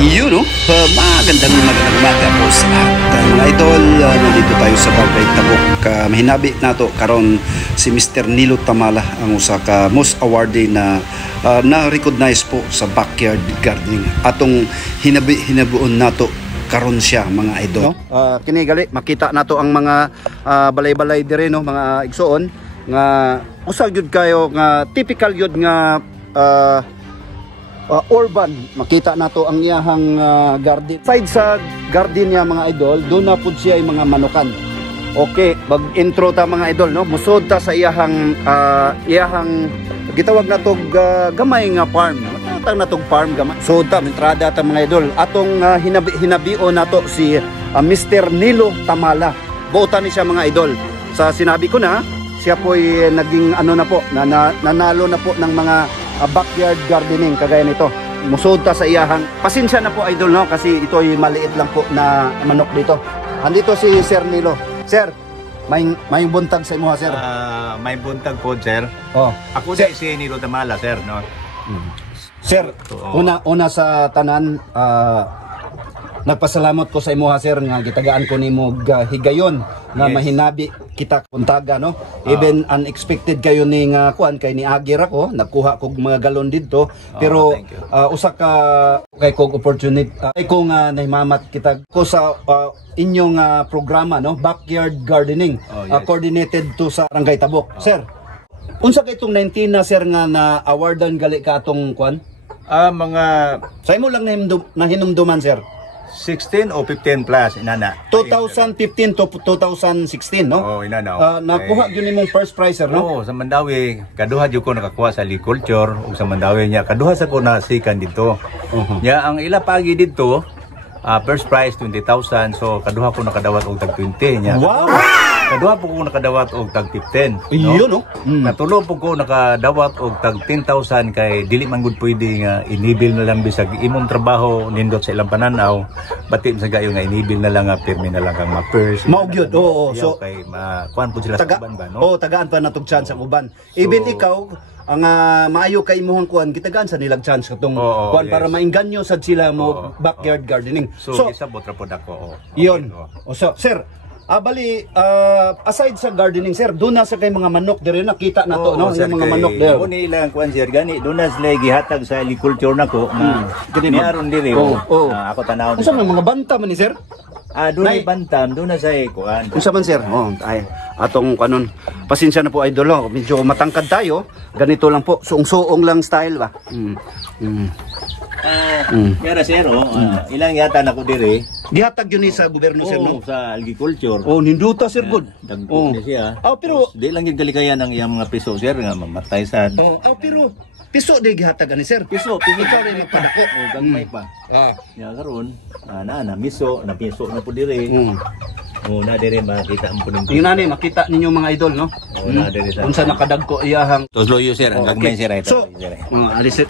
Yun no, magandang umaga po sa lahat. Mga idol, nandito tayo sa Barangay Tabok. Mahinabi nato karon si Mr. Nilo Tamala, ang usa ka most awarded na na-recognize po sa backyard gardening. Atong hinabuon nato karon siya, mga idol. No? Kini gali makita nato ang mga balay-balay dire no, mga igsoon nga usa gyud kayo nga typical gyud nga urban. Makita nato ang iyahang garden. Side sa garden niya, mga idol, doon na pud siya ay mga manukan. Okay, mag-intro ta mga idol no. Musod ta sa iyahang gitawag na tog gamay nga farm. Matang na tog farm gamay. So ta entrada ta mga idol. Atong hinabio nato si Mr. Nilo Tamala. Buotan ni siya mga idol. Sa sinabi ko na, siya po ay naging ano na po, nanalo na po ng mga backyard gardening kagaya nito. Musod ta sa iyahang. Pasensya na po idol no, kasi ito ay maliit lang po na manok dito. Andito si Sir Nilo. Sir, may buntag sa imo ha, sir? May buntag po, sir. Oh. Ako sir, si Nilo Tamala, sir, no. Sir, una sa tanan, nagpasalamat ko sa imo ha, sir, nga gitagaan ko nimo higayon nga yes, mahinabi kita puntaga no. Even unexpected kayo ni nga kuan kay ni Agir ako, nagkuha kog mga galon didto, pero usa ka kay kog opportunity ay ko nga nahimamat kita ko sa inyong programa no, backyard gardening. Yes. Coordinated to sa Barangay Tabok. Sir, unsa kay itong 19 na sir nga na awardan gali ka atong kuan? Mga sa imo lang na hinumduman sir. 16 o 15 plus, inana. 2015 to 2016, no? Oo, inana. Nakuha yun mong first prize, sir, no? Oo, sa Mandawi, kaduha yun ko nakakuha sa agriculture, o sa Mandawi niya, kaduha sa ko na sikan dito. Niya, ang ila pagi dito, first prize 20,000, so kaduha ko nakadawat og tag 20 niya. Wow! Kaduha po ko nakadawat og tag 15. Iyon, no? Natulo po ko nakadawat og tag 10,000 kay dili man gud pwede nga inibil na lang bisag imong trabaho nindot sa ilang pananaw, bati sa gayo nga inibil na lang nga pirmi na lang kang ma-purse. Maugyod, oo. So kay kuan po sila sa uban ba, no? Oo, tagaan pa natog chance ang uban. Even ikaw ang maayo kay imong kuan gitagaan sa nilag chance katong kuan para mainganyo sad sila mo backyard gardening. So isabot ra pod ako. Iyon. So sir, bali, aside sa gardening sir, doon na sa kay mga manok dire nakita na to, no? Yung mga manok there. Mo ni ilang kuan sir gani, doon na sila gihatag sa agriculture nako. Ni aron dire. Ako tanaw. Unsa man mga banta man ni sir? Doon ay bantam, doon na sa kuan. Unsa man sir? Ay atong kanon. Pasensya na po idol, medyo matangkad tayo. Ganito lang po, suong-suong lang style ba. Yara sir, ilang yata na ko dire. Gihatag yun sa gobyerno sir, no? Sa agriculture. Ninduta sir good. Dagko siya. Pero di lang yung galikayan ng iyang mga piso sir nga mamatay sa. Pero piso di gihatag ani sir. Piso ikaw rin magpadako. Gagmay pa. Ya karon, na miso, na piso na po dire. Na dire makita ang puning. Yung nani makita ninyo mga idol, no? Na dire sa. Unsa nakadagko iyahang Tosloyo sir, ang gagmay sir ito. So,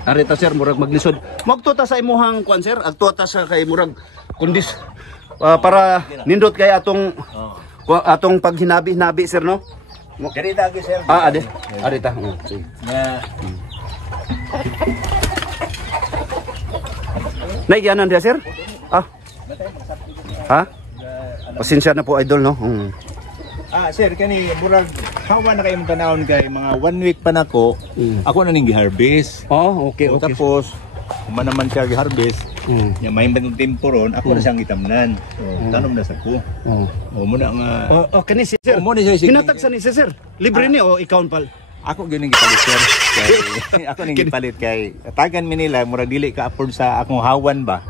arita sir murag maglisod. Magtuta sa imuhang kuan sir, agtuta sa kay murag kundis para nindot kay atong paghinabi-hinabi sir, no? Karita gi sir. Ade. Arita. Naiyanan dia sir? Pasensya na po idol, no? Sir, kani murag hawa na kayong tanawon kay mga 1 week pa nako. Ako na ning gi-harvest. Okay. Tapos kuma naman siya gi-harvest. Nya may tempo ron, ako na siyang gitamnan. Tanom na sa ko. Mo na nga. Kani si sir. Mo ni siya Hinatag sa ni sir. Libre ni o ikaw pal. Ako gining gipalit sir. Ako ning gipalit kay tagan mi nila murag dili ka afford sa akong hawan ba.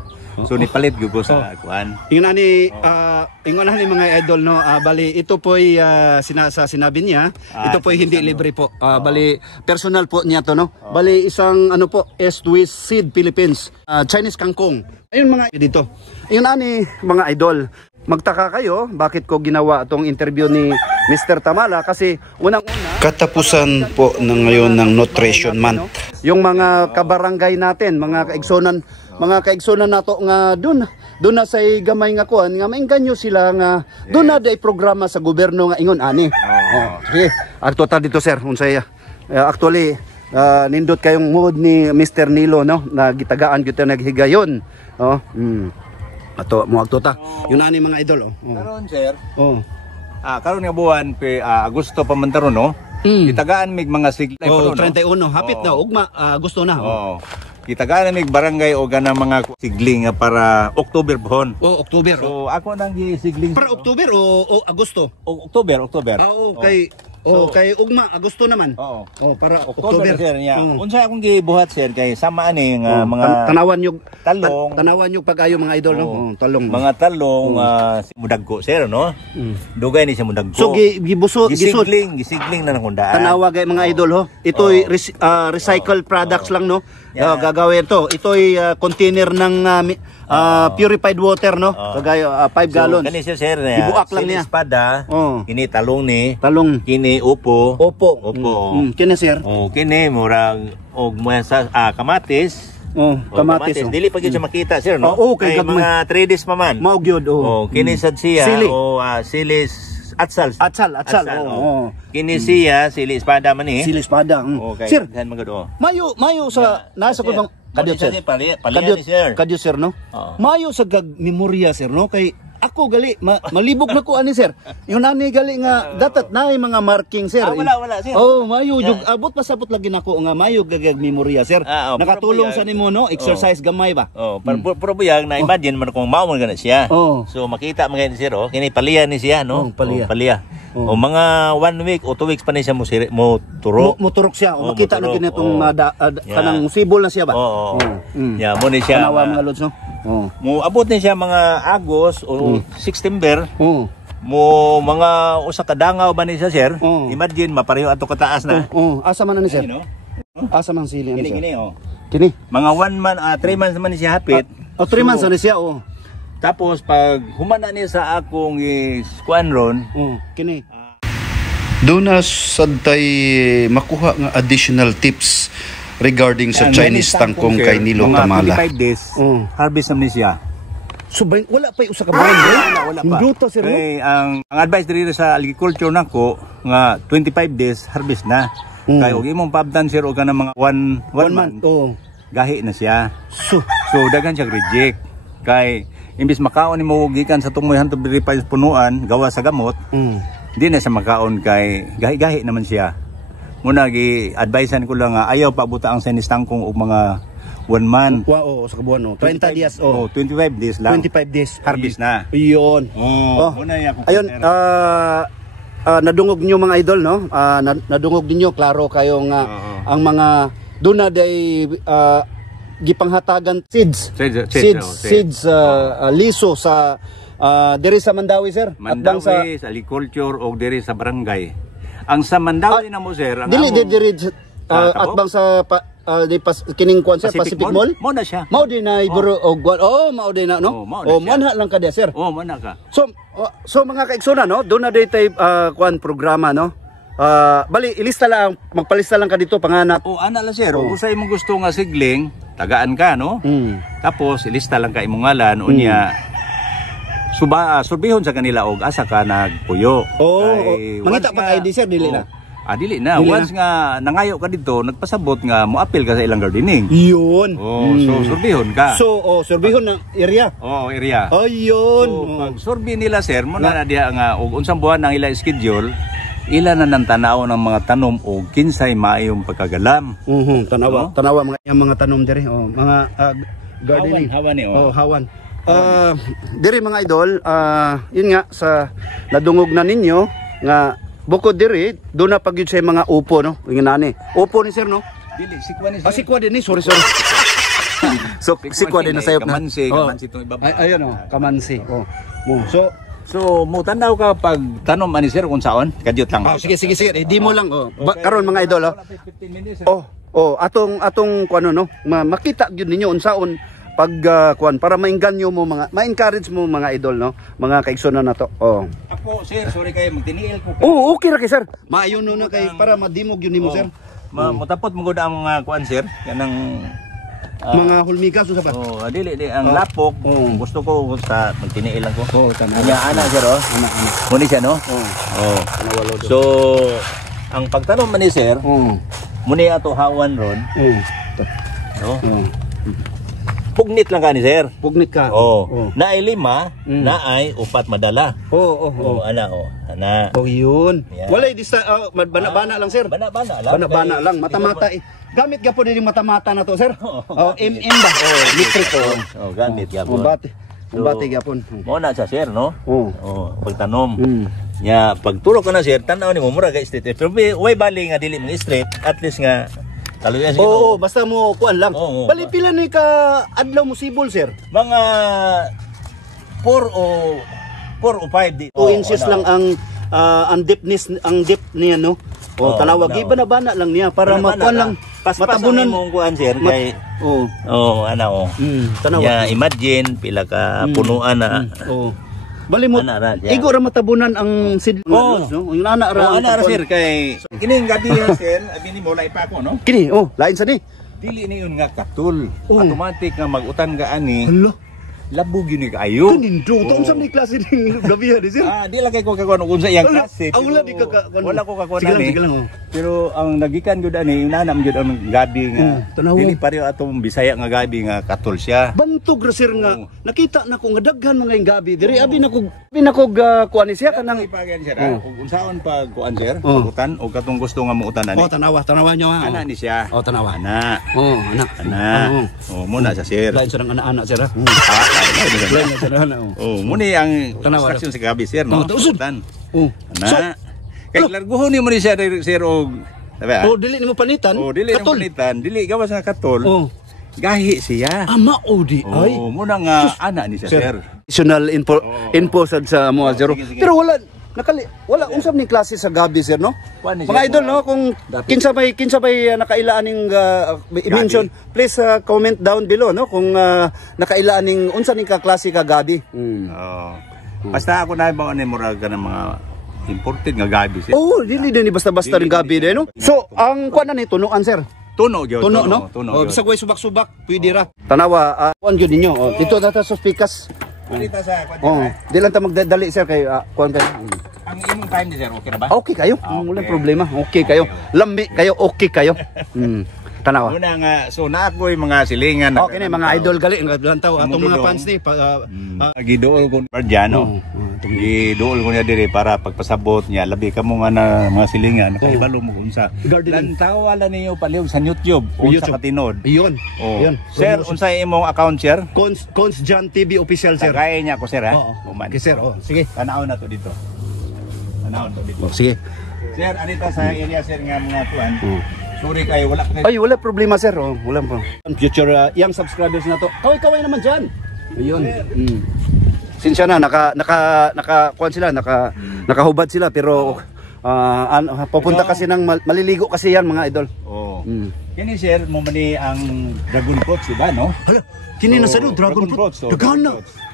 So nipalit gyud ko sa kuan. Ingon ni mga idol, no. Bali ito po ay sinabi niya, ito po ay hindi libre po. Bali personal po niya to, no. Bali isang ano po, Swiss Seed Philippines, Chinese kangkong. Ayun mga dito. Ayun mga idol. Magtaka kayo bakit ko ginawa itong interview ni Mr. Tamala kasi unang-una katapusan po ng ngayon ng Nutrition Month. Yung mga kabarangay natin, mga kaigsonan nato nga doon na say gamay nga kuan nga mainganyo sila nga doon na day programa sa gobyerno nga ingon ani. Sige, agto ta dito sir unsay actually nindot kayong mood ni Mr. Nilo, no, na gitagaan gyud naghigayon Oh. Ato mo agtuta. Yun ani mga idol oh. Karon sir. Oh. Karon nga buwan Agosto pa man taron no. Kitagaan mig mga siglay Oh, 31 hapit na ugma gusto na. Oo. Kitagaan mig barangay o ganang mga sigling nga para October pohon. Oh, October. So ako nang gisigling Para October o Agosto? October. Kay ugma Agosto naman. Oo. Oh, para October October. sir niya. Unsa akong gibuhat sir kay sama ani nga mga tanawan yung talong. Tanawan yung pag-ayo mga idol no. Talong. Mga talong mudagko sir no. Dugay ni siya mudagko. So gibusot gisigling na nakundaan. Tanawa kay mga idol ho. Ito recycled products lang no. Gagawin to. Ito ay container ng purified water no. Kagaya 5 gallons. Kani siya sir. Ibuak lang niya. Espada. Kini talong ni. Talong. Kini upo. Kini sir. Kini murag og sa kamatis. Kamatis. Dili pa gyud siya makita sir no. Kay mga 3 days pa man. Mao gyud kini sad siya Sili. silis atsal. Kini siya sili espada man ni. Sili espada. Sir, mayo sa nasa ko bang kadyo sir no. Mayo sa memorya sir no kay ako gali malibog na ko ani sir. Yung ani gali nga datat naay mga marking sir. Wala sir. Mayo jug abot pasabot lagi nako nga mayo gagag memorya sir. Nakatulong sa nimo no exercise gamay ba. Pero buyag na imagine man kung mao man gana siya. So makita man gani sir kini paliya ni siya no. Paliya. Mga 1 week o 2 weeks pa ni siya mo turok. Mo turok siya. Makita na kini tong kanang sibol na siya ba. Ya mo ni siya. Tanawa mga lods no. Mo abot ni siya mga Agos o September. Mo mga usa ka dangaw ba ni siya sir? Imagine mapareho ato kataas na. Asa man ni sir? Asa man sili ani sir? Kini. Mga 3 months man ni siya hapit. 3 months na siya Tapos pag humana niya sa akong squan ron, kini. Doon na sadtay makuha nga additional tips regarding sa Chinese tangkong kay Nilo Tamala. 25 days, harvest naman siya. So wala pa usa ka buwan wala pa. Induto sir. Ang advice diri sa agriculture nako nga 25 days harvest na. Kay og imong pabdan sir og kanang mga 1 month. Gahi na siya. So daghan siya reject. Kay imbis makaon nimo gikan sa tumoy hantod diri pa punuan gawa sa gamot. Di na siya makaon kay gahi naman siya. Muna gi-advisean ko lang nga ayaw pa buta ang Chinese tangkong og mga 1 month. Sa kabuan 30 days 25 days lang. 25 days harvest na. Iyon. Ayun nadungog niyo mga idol no. Nadungog ninyo klaro kayo nga ang mga duna day gipanghatagan seeds liso sa diri sa Mandawi sir. Mandawi sa agriculture o diri sa barangay. Ang sa Mandawi na mo sir, ang dili at bang sa kining kwan sir Pacific Mall? Mao na siya. Mao din na iburo mao din na no. Manha lang ka dia sir. Manha ka. So mga kaigsoon no, do na day tay kwan programa no. Bali ilista lang magpalista lang ka dito panganak. Ana lang sir, usay mo gusto nga sigling, tagaan ka no. Tapos ilista lang ka imong ngalan unya. Surbihon sa kanila og asa ka nagpuyo. Mangita pa ID sir dili na. Dili na. Once nga nangayo ka dito, nagpasabot nga mo-appeal ka sa ilang gardening. Yun. So surbihon ka. Surbihon ng area. Area. Ayun. So pag surbi nila sir, mo na diha nga og unsang buwan ang ila schedule, ila na nang tanaw ng mga tanom o kinsay maayong pagkagalam. Tanawa mga tanom diri mga gardening. Hawan ni hawan. Diri mga idol, yun nga sa nadungog na ninyo nga bukod diri do na pagyud sa mga upo no. Nginani. Upo ni sir no. Dili sikwa ni. Sikwa din ni, sorry. So sikwa din na sayop na. Kamansi tong ibaba. Ayun kamansi. So mo tanaw ka pag tanom ani sir kung saon kadyot lang. Sige. Di mo lang karon mga idol atong kuno no. Makita gyud ninyo unsaon pag para maingganyo mo ma-encourage mo mga idol no, mga kaigsoon na to. Ako sir, sorry kayo magtiniil ko. Okay ra kay sir. Maayo no na kay para madimog yun nimo sir. Mutapot mo gud ang mga kuan sir, kanang mga hulmigas sa pa. Dili ang lapok. Gusto ko sa magtiniil lang ko. Tanawa. Ana sir ana. Muni siya no? So ang pagtanom man ni sir, muni ato hawan ron. No? pugnit lang ka ni sir. Pugnit ka. Oh. Na ay 5, na ay 4 madala. Ana. Oh, yun. Yeah. Walay bana-bana lang, sir. Bana-bana lang. Bana-bana lang, mata-mata. Gamit ka po din yung mata-mata na to, sir. MM ba? Electric. Gamit gyapon. Bati gyapon. Mo na sa sir, no? Pagtanom. Ya, pagtulog ka na sir, tanaw nimo mura ka straight. Pero way bali nga dili mo straight, at least nga kaluyan Oo, basta mo kuan lang. Bali pila ni ka adlaw mo sibol, sir? Mga 4 o 5 di. 2 inches lang ang depth niya, no? Tanawag bana-bana lang niya para makuan lang. Matabunan mo kuan sir kay tanawag. Ya imagine pila ka punuan na. Bali mo, igo ra matabunan ang seedless, no? Yung ana ra sir kay kining gabi sir, abi ni mo lay pa ko, no? Kini, lain sa ni. Dili ni yun nga katul. Automatic nga mag-utan ka ani. Hello. Labog yun ni kayo. Kanindo, taon sa ni klase ng gabi ha, sir? Di lang kayo kakakuan kung sa iyang klase. Wala di kakakuan. Wala ko kakuan Sige lang. Pero ang nagikan yun ani, inanam yun ang gabi nga. Dili pareho atong Bisaya nga gabi nga katul siya. Bantog ra sir nga, nakita na ko nga daghan mga yung gabi. Diri abi na ko kuan ni siya kanang ipagan siya. Kung unsaon pag kuan sir, utan o katong gusto nga muutan ani. Tanawa nyo ha. Ana ni siya. Tanawa. Ana. Anak. Muna sa sir. Lain sa anak sir ha. Muni ang instruction sa gabi sir, no? Utan. Ana. Kay larguhon ni mo ni siya sir og dili nimo panitan. Dili nimo panitan, dili gawas nga katol. Gahi siya. Maudi ay. Muna nga ana ni siya sir. Additional info sa mo zero. Pero wala unsab ni klase sa gabi sir, no? Mga idol, no, kung kinsa bay nakailaan ning i-mention, please comment down below, no, kung nakailaan ning unsa ning ka klase ka gabi. Basta ako na ba ni murag ng mga imported nga gabi sir. Dili din basta-basta ring gabi din, no. So, ang kuan na ni tunuan sir. Tuno gyud. No? Bisag way subak-subak, pwede ra. Tanawa, kuan gyud ninyo. Dito data sa pikas. Balita sa kuan. Di lang ta magdadali sir kay kuan kayo. Ang imong time ni sir, okay na ba? Okay kayo. Wala problema. Okay kayo. Lambi kayo, okay kayo. Tanawa. Una nga, so na ako'y mga silingan. Okay na, mga idol gali. Lantaw, atong mga fans ni. Gidool ko Bardiano. Gidool ko niya diri para pagpasabot niya. Labi ka mo nga na mga silingan. Kaibalo mo kung sa. Lantaw wala niyo paliw sa YouTube. Unsa katinod. Iyon. Sir, unsa imong account sir? Cons John TV official sir. Tagay niya ko sir ha. Okay sir, sige. Tanaw na to dito. Tanaw to dito. Sige. Sir, anita sa area sir nga mga tuan. Sorry kayo, wala kayo. Ay, wala problema sir. Wala pa. Future young subscribers na to. Kaway naman dyan. Ayun. Sinsya na, kuan sila, nakahubad sila pero pupunta kasi ng maliligo kasi yan mga idol. Kini sir, mo mani ang dragon fruits, diba, no? Hala, kini na sa dragon fruits.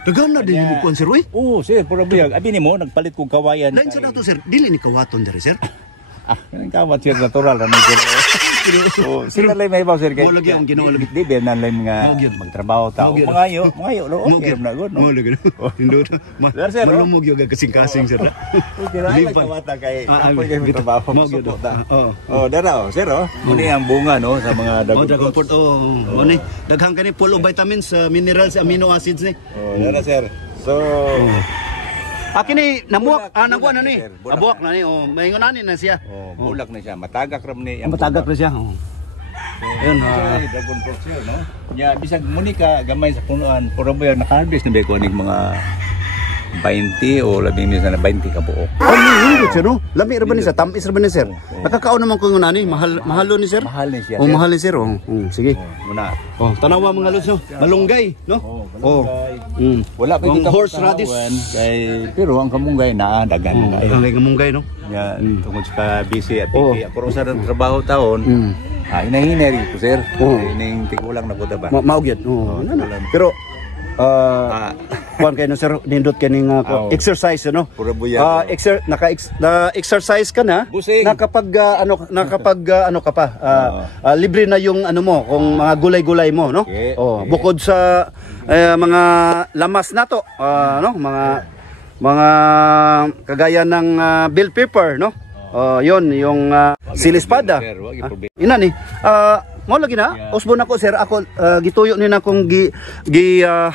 Dagana din mo kuan sir, oy. Sir, pero biyag, abi nimo nagpalit kog kawayan. Lain sa nato sir, dili ni kawaton dere sir. Kanang kawat sir natural ra ni sila lay may baw sir kay. Mo lagi ang Ginoo lagi. Di ben nan lay nga magtrabaho ta. Mangayo lo okay na gud no. Mo lagi. Indo. Malumog yo kasing-kasing sir. Okay ra ay kawata kay apoy kay trabaho mo gyud. Dara sir muni ang bunga no sa mga dragon fruit. Mo ni daghang kani full of vitamins, minerals, amino acids ni. Dara sir. So kini namuak nakuha na ni. Abuak na ni. Maingon na ni na siya. Bulak na siya. Matagak ram ni. Matagak na siya. Ayun. Dragon fruit siya, no? Nya bisag muni ka gamay sa punuan, puro mo yung naka-harvest na ba ko mga 20 o labing minsan na 20 ka buok. Hindi sir, no? Lami ra ba ni sir? Tamis ra ba ni sir? Nakakaon naman ko ngunani, mahalo ni sir? Mahal ni siya. Mahal ni sir. Sige. Muna. Tanawa mga lods, no? Malunggay, no? Wala pa yung horse radish. Pero ang kamunggay na dagan na. Ang kamunggay, no? Ya, tungod sa busy at busy. Ako sa trabaho taon. Hinahinay ko sir. Ining tikulang na ko ba? Maugyat. Pero kuan kayo no sir, nindot kaning exercise no. Naka-exercise ka na, nakapag ano ka pa, libre na yung ano mo, kung mga gulay-gulay mo no. Bukod sa mga lamas na to, no, mga kagaya ng bell pepper no. Yon yung silispada. Ina ni. mo lagi na. Usbon ako sir, ako gituyo ni na kong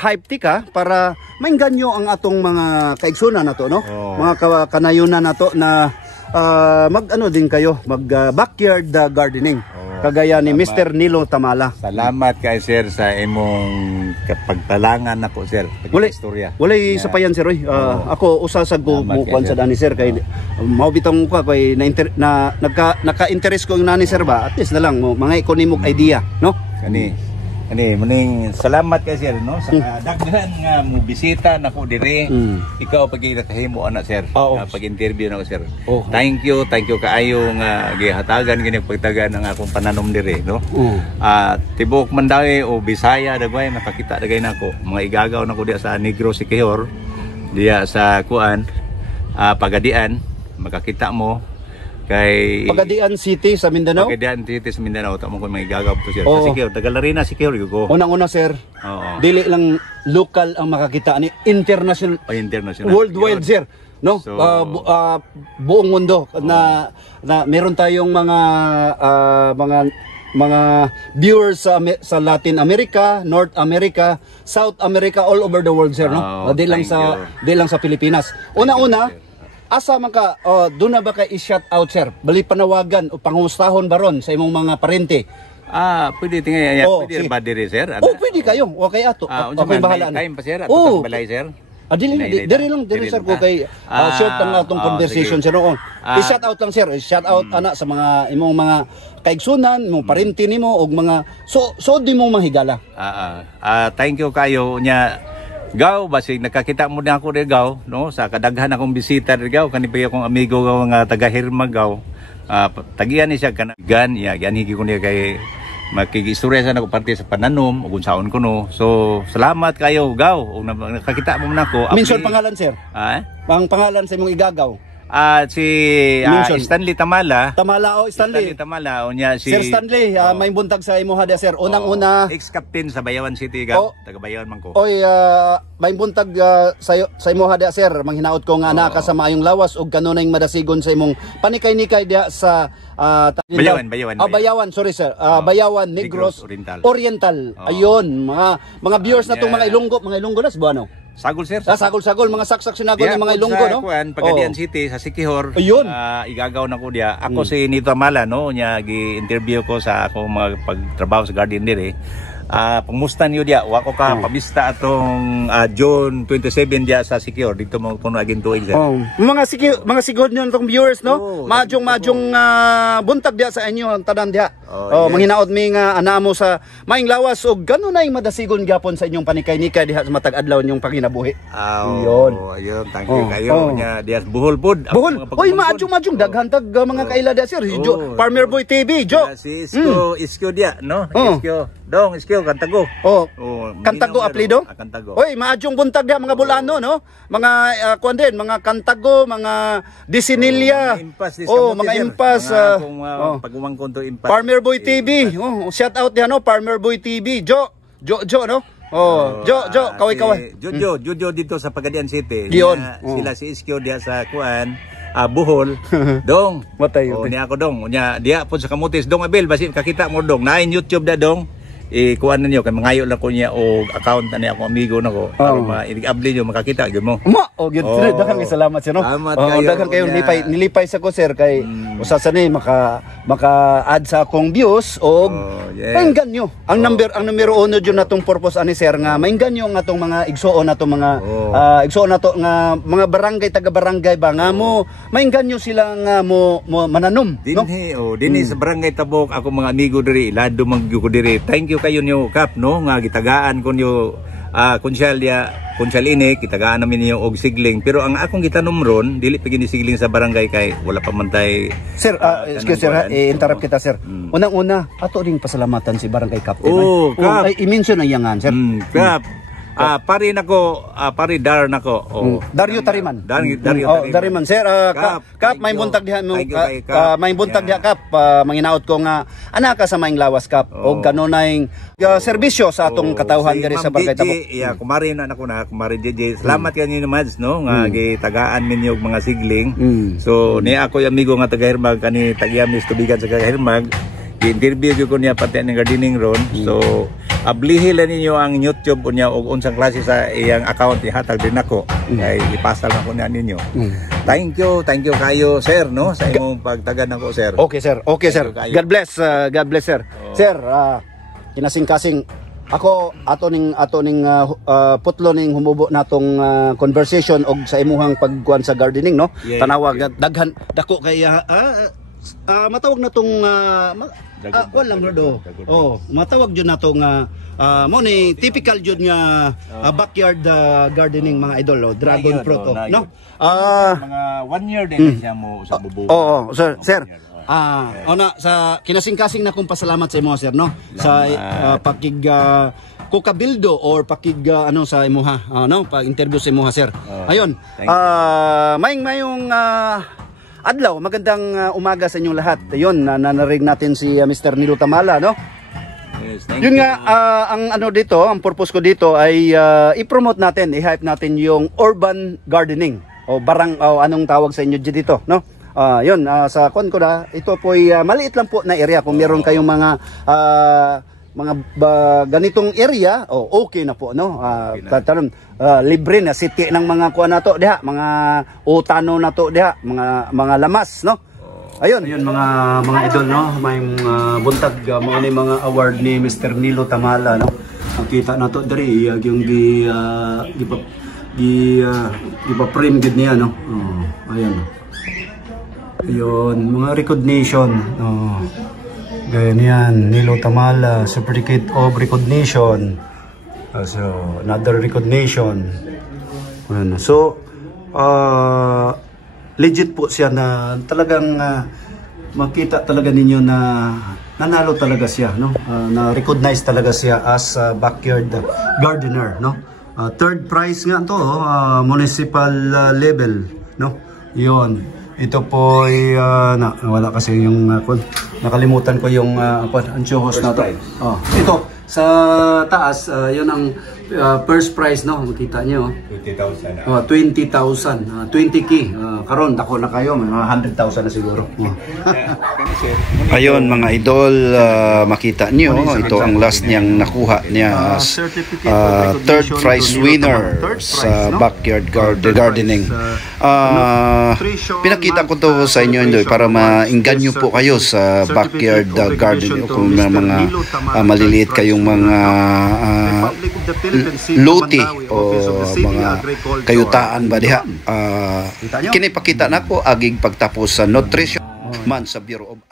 hype tika para maingganyo ang atong mga kaigsunan nato no. Mga kanayunan nato na mag ano din kayo, mag backyard gardening. Kagaya ni Mr. Nilo Tamala. Salamat kay sir sa imong pagtalangan nako sir. Istorya. Walay sapayan sir oy. Ako usa sa kuan sa dani sir kay mao bitong ko kay naka-interest ko nani sir ba. At least na lang mga economic idea, no? Ani muning salamat kay sir no sa daghan nga mo bisita nako diri. Ikaw pag nakahimo ana sir pag-interview nako sir. Thank you kaayo nga gihatagan kini pagtagan ang akong pananom diri no. Tibok Mandawi o Bisaya dagway makakita dagay nako mga igagaw nako diya sa Negros Siquijor diya sa kuan Pagadian makakita mo kay Pagadian City sa Mindanao. Pagadian City sa Mindanao tamo ko may gagawin to sir. Sa Siquijor, Tagalarina Siquijor ko. Unang-una sir. Dili lang local ang makakita ni international. Worldwide sir. No? So, buong mundo na meron tayong mga viewers sa Latin America, North America, South America, all over the world sir no. Di lang sa Pilipinas. Una-una asa man ka, doon na ba ka i-shout out sir? Bali panawagan o pangustahon baron sa imong mga parente? Pwede tingay pwede ba diri sir? Pwede kayo. Okay ato. Okay bahala. Time pa sir ato balay sir. Diri sir ko kay short ang atong conversation sir noon. I-shout out lang sir. I-shout out ana sa mga imong mga kaigsunan, imong parente nimo og mga so di mo mahigala. Thank you kayo nya. Gaw basig nakakita mo na ako rin gaw no sa kadaghan akong bisita rin gaw kanipay akong amigo gaw nga taga Hirmag gaw tagian ni siya kanagan yan higi ko niya kay makigistorya sa nako parte sa pananom ug unsaon ko no so salamat kayo gaw ug nakakita mo na ako minsan pangalan sir pang pangalan sa imong igagaw si Stanley Tamala. Stanley Tamala o niya si Sir Stanley, may buntag sa imo hada sir. Unang-una ex-captain sa Bayawan City taga Bayawan man ko. May buntag sa imo hada sir. Manghinaot ko nga ana ka sa maayong lawas ug kanunay madasigon sa imong panikay-nikay diha sa Bayawan, sorry sir. Bayawan Negros Oriental. Ayun, mga viewers natong mga Ilonggo na buano. Sagol sir. Sagol mga saksak sinagol ng mga Ilonggo no. Pagadian City sa Siquijor. Igagaw na ko diya. Ako si Nito Tamala no, nya gi-interview ko sa ako mga pagtrabaho sa garden dire. Pamusta niyo diya, wa ko ka pabista atong June 27 diya sa Siquijor dito mo kuno agin tuig sir. Mga sigod niyo tong viewers no. Majong buntag diya sa inyo ang tanan diya. Manghinaot mi nga ana mo sa maing lawas ug ganunay madasigon gyapon sa inyong panikay-nikay diha sa matag adlaw ninyong panginabuhi. Ayun, thank you kayo nya diya Bohol pod. Oy majong daghan tag mga kaila diya sir. Farmer Boy TV, Si Isko diya no. Isko Kantago. Kantago apelido? Kantago. Oy, maadjong buntag diha mga Bulano no. Mga kuan din, mga Kantago, mga Disinilya. Mga impas pagumangkon to impas. Farmer Boy TV. Shout out diha no, Farmer Boy TV. Jo no. Jo, kaway. Jojo dito sa Pagadian City. Sila si Isko diha sa kuan. Bohol dong matay niya ako dong nya diya po sa Kamutis dong Abel basin kakita mo dong na in YouTube da dong kuan ninyo kay mangayo lang ko niya o account na niya akong amigo nako para ma-upload niyo makakita gyud mo daghang salamat sir no. Daghang kayo nilipay sa ko sir kay usa sa ni maka-add sa akong views og mainggan nyo ang numero 1 jud natong purpose ani sir nga mainggan nyo ang atong mga igsuon natong mga igsuon nato nga mga barangay taga barangay ba nga mo mainggan nyo sila nga mo mananom dinhi sa barangay Tabok ako mga amigo diri lado magyo ko diri thank you kayo nyo kap no nga gitagaan ko nyo konsyal ini kitagaan namin niyo og sigling pero ang akong gitanom ron dili pa gini sigling sa barangay kay wala pa man tay sir excuse sir interrupt kita sir unang-una ato ring pasalamatan si barangay captain Kap i-mention na yangan sir Kap pari nako pari dar nako Dario Tariman Tariman sir Kap may buntag diha mo may buntag diha Kap manginaot ko nga ana ka sa maing lawas Kap og kanunay serbisyo sa atong katawhan diri sa barangay Tabok kumari na nako na kumari JJ salamat kanyo mads no nga gitagaan minyo og mga sigling so ni ako yung amigo nga taga Hirmag kani tagiam ni tubigan sa taga Hirmag i-interview ko niya pati ang gardening ron. So ablihi lang ninyo ang YouTube niya og unsang klase sa iyang account ihatag din ako. Kay ipasa lang ko na ninyo. Thank you kayo sir no sa imong pagtagad nako sir. Okay sir. Okay sir. God bless sir. Sir, kinasing-kasing ako ato ning putlo ning humubo natong conversation og sa imuhang pagkuan sa gardening no. Tanawag daghan dako kay matawag na tong walang rodo. Matawag jud natong mo ni typical jud nga backyard gardening mga idol dragon fruit no. Mga 1 year din siya mo sa bubuo. Sir. Ona sa kinasing-kasing na kong pasalamat sa imo sir no sa pakig kukabildo or pakig ano sa imuha no pag interview sa imuha sir. Ayon. Mayong adlaw, magandang umaga sa inyong lahat. Ayun, nanarig natin si Mr. Nilo Tamala no. Yes, thank Yun you. nga ang ano dito, ang purpose ko dito ay i-promote natin, i-hype natin yung urban gardening o anong tawag sa inyo dito no. Yun, sa kon ko na, ito po ay maliit lang po na area. Kung meron kayong mga ganitong area, okay na po, no? Libre na city ng mga kuha na to, diha, mga utano na to, diha, mga lamas, no? Ayun mga idol, no? May buntag, mga award ni Mr. Nilo Tamala, no? Nakita na to, dari, yung gipa-frame gid niya, no? Ayun. Ayun, mga recognition. Ganyan, Nilo Tamala, Certificate of Recognition. So, another recognition. So, legit po siya na talagang makita talaga ninyo na nanalo talaga siya, no? Na-recognize talaga siya as backyard gardener, no? Third prize nga to, municipal level, no? Yun. Ito po ay wala kasi yung nakalimutan ko yung anchohos na to. Ito sa taas, yun ang first prize no, makita niyo. 20,000. 20,000, 20k. Karon dako na kayo, mga 100,000 na siguro. Ayun mga idol, makita niyo ito ang last niyang nakuha niya as third prize winner sa backyard gardening. Pinakita ko to sa inyo Indoy para maingganyo po kayo sa backyard gardening kung mga maliliit kayong mga luti o mga kayutaan ba diha. Kinipakita nako aging pagtapos sa nutrition man sa Bureau of